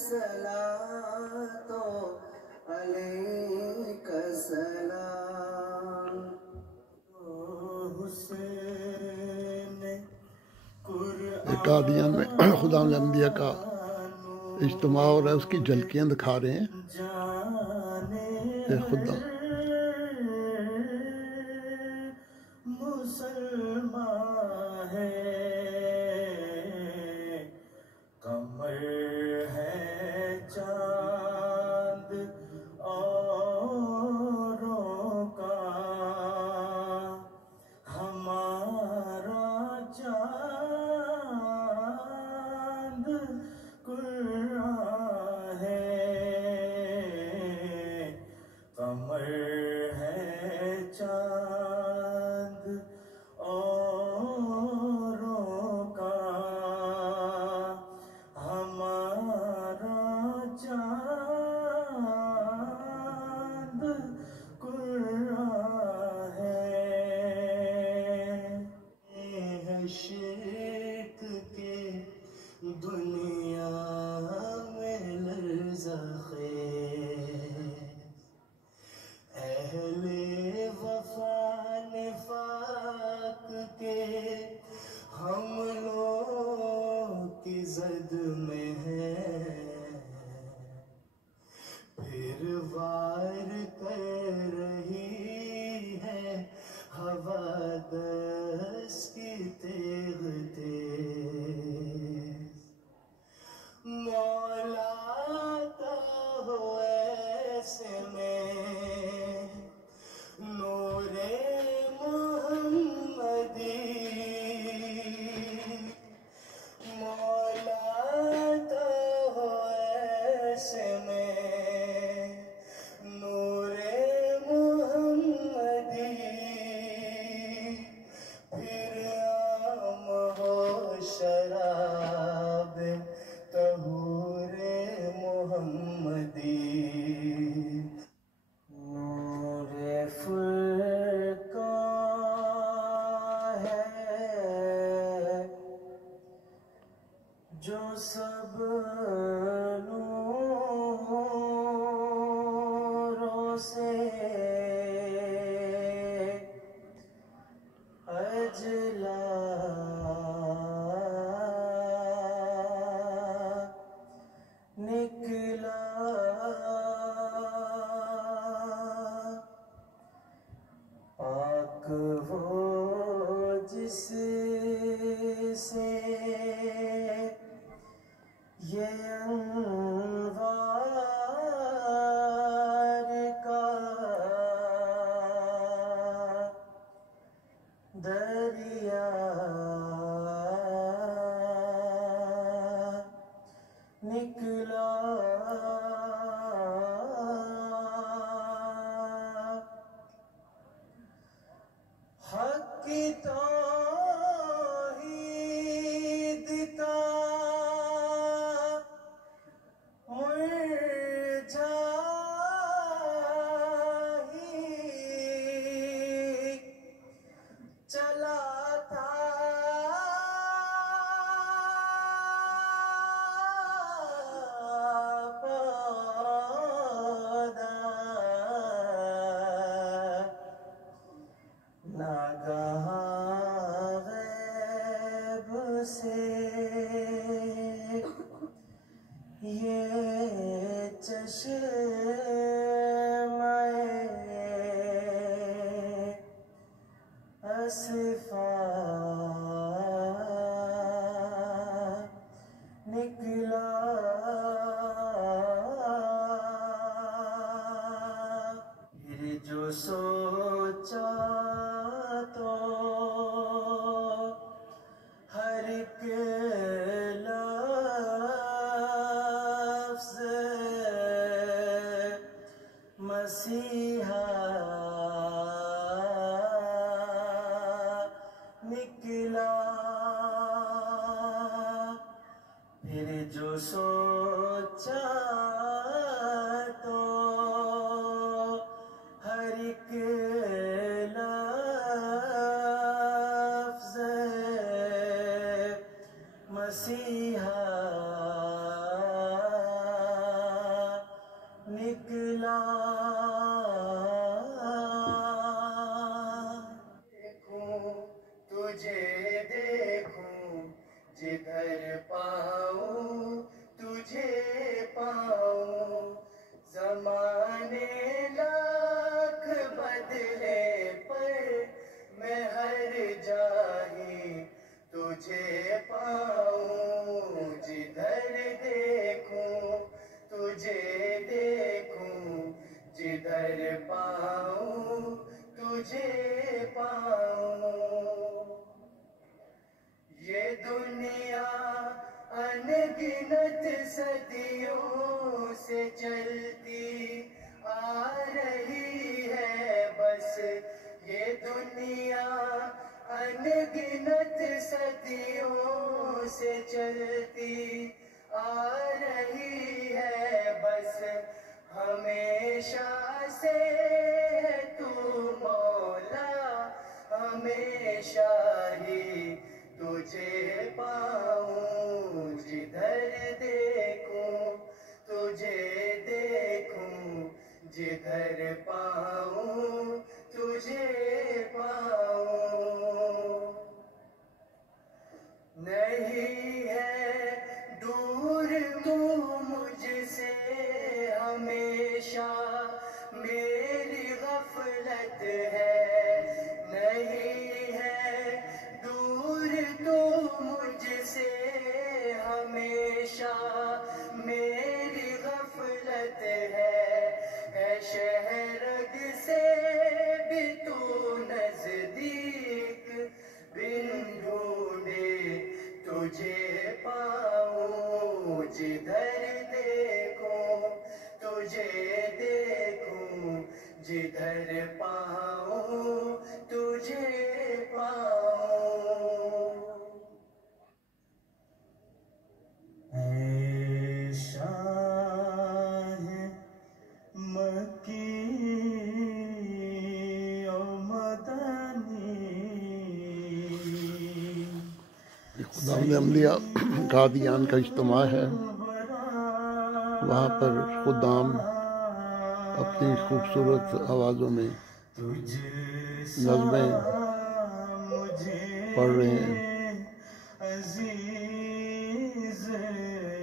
सलातो अलैका सलाम। कादियान में खुदा अम्बिया का इज्तिमा हो रहा है, उसकी झलकियाँ दिखा रहे हैं। खुदा मुसलमान है, कमर है चांद औरों का, हमारा चांद कुर्आन है, कमर है चांद औरों का, हमारा चांद कुर्आन है शिर्क के दुनिया में लर्ज़ा-ए अहले वफा निफाक के हम लोग की ज़द में है, फिर वार कर रही है हवा दस की तेग तेज। मौला का हो ऐसे में नूरे मोहम्मदी, मौला का हो ऐसे में नूरे मोहम्मदी, फिर आम हो शराब तहूरे मोहम्मदी। नूरे फुर्क़ान है जो सब नूरों से अजला निकला, पाक वो जिससे ये अनवार का दरिया निकला, हक की तौहीद का मुरझा ही चला था, नागाह गैब से ये चश्मे असफा निकला, फिर जो सोचा तो हर एक लफ्ज़ मसीहा निकला, फिर जो सोचा तो हर एक लफ्ज़ मसीहा सदियों से चलती आ रही है, बस हमेशा से है तू मौला, हमेशा ही तुझे पाऊं, जिधर देखूं तुझे देखूं, जिधर पाऊं तुझे पाऊं। नहीं है दूर तू मुझसे हमेशा, मेरी गफलत है। नहीं है दूर तू मुझसे हमेशा, मेरी गफलत है शहरग से भी तू नजदीक, बिन ढूंढे तुझे पाऊं, जिधर देखूं तुझे देखूं, जिधर पाऊं तुझे पाऊं। ऐ शाह मक्की ओ मदनी, खुदावंद अम्बिया कादियान का इज्तिमा है। वहाँ पर खुदाम अपनी खूबसूरत आवाज़ों में नज़्में पढ़ रहे हैं।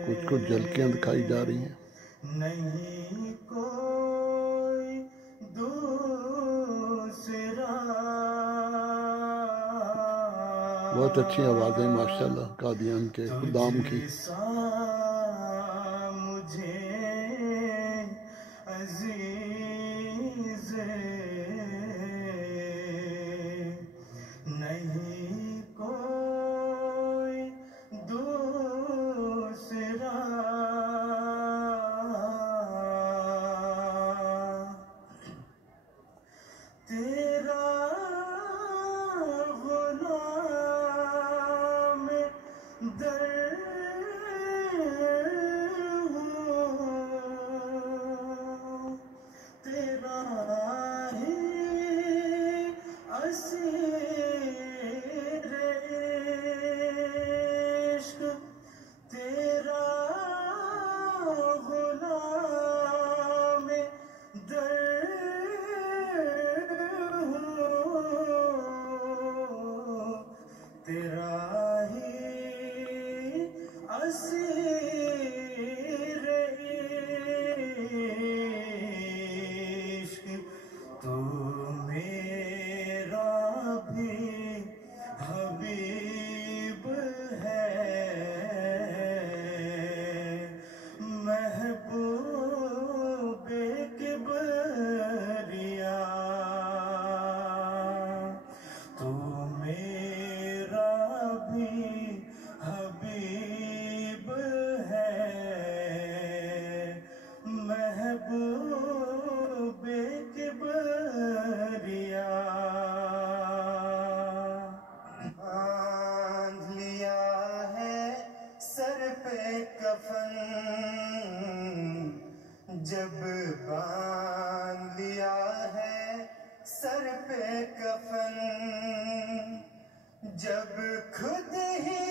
कुछ कुछ झलकियाँ दिखाई जा रही हैं। नहीं कोई दूसरा, बहुत अच्छी आवाज़ें माशाल्लाह कादियान के खुदाम की। मुझे अजीज नहीं कोई दूसरा, तेरा गुलाम दर हूँ, तेरा ही असीर इश्क, तेरा गुलाम दर हूँ, तेरा ही असीर इश्क, तू मेरा भी हबीब है, महबूब किबरिया, तू मेरा भी हबीब है, महबूब किबरिया। बांध लिया है सर पे कफन, जब बांध लिया है सर पे कफन, जब खुद ही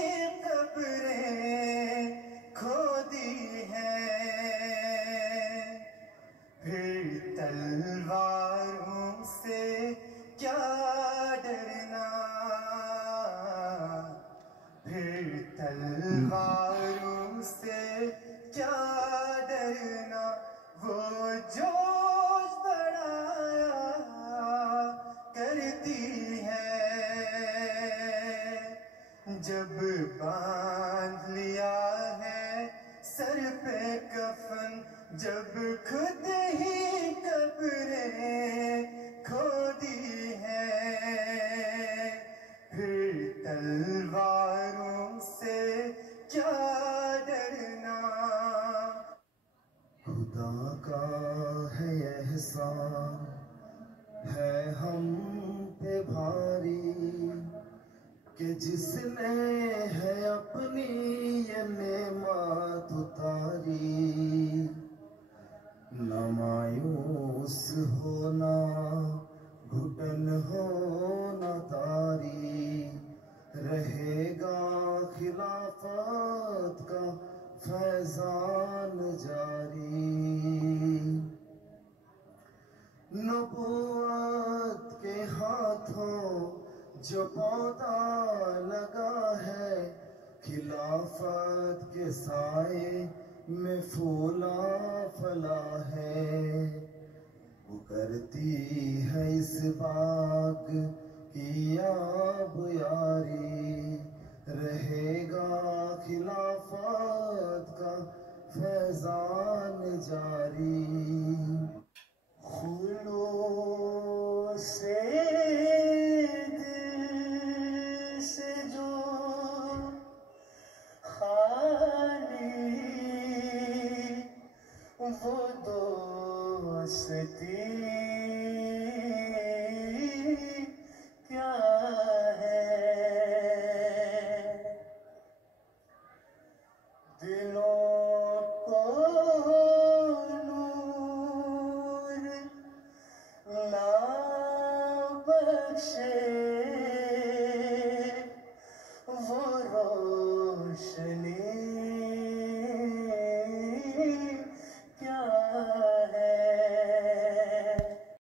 कब्रें खोदी हैं, फिर तलवारों से क्या डरना, फिर तलवारों से क्या डरना, वो जोश बढ़ाया करती है, जब बांध लिया है सर पे कफन, जब खुद ही कब्रें खोदी हैं, फिर तलवारों से क्या डरना। खुदा का है एहसान है हम पे भारी, कि जिसने है अपनी ये नेमत उतारी, न मायूस होना घुटन हो न तारी, रहेगा खिलाफत का फैजान जारी। नबूवत के हाथों जो पौधा लगा है, खिलाफत के साए में फूला फला है। वो करती है इस बाग की आब यारी, रहेगा खिलाफत का फैजान जारी। खुलो से दिल से जो खाली वो दोस्ती क्या है। दिलों को नूर ना बख्शे वो रोशनी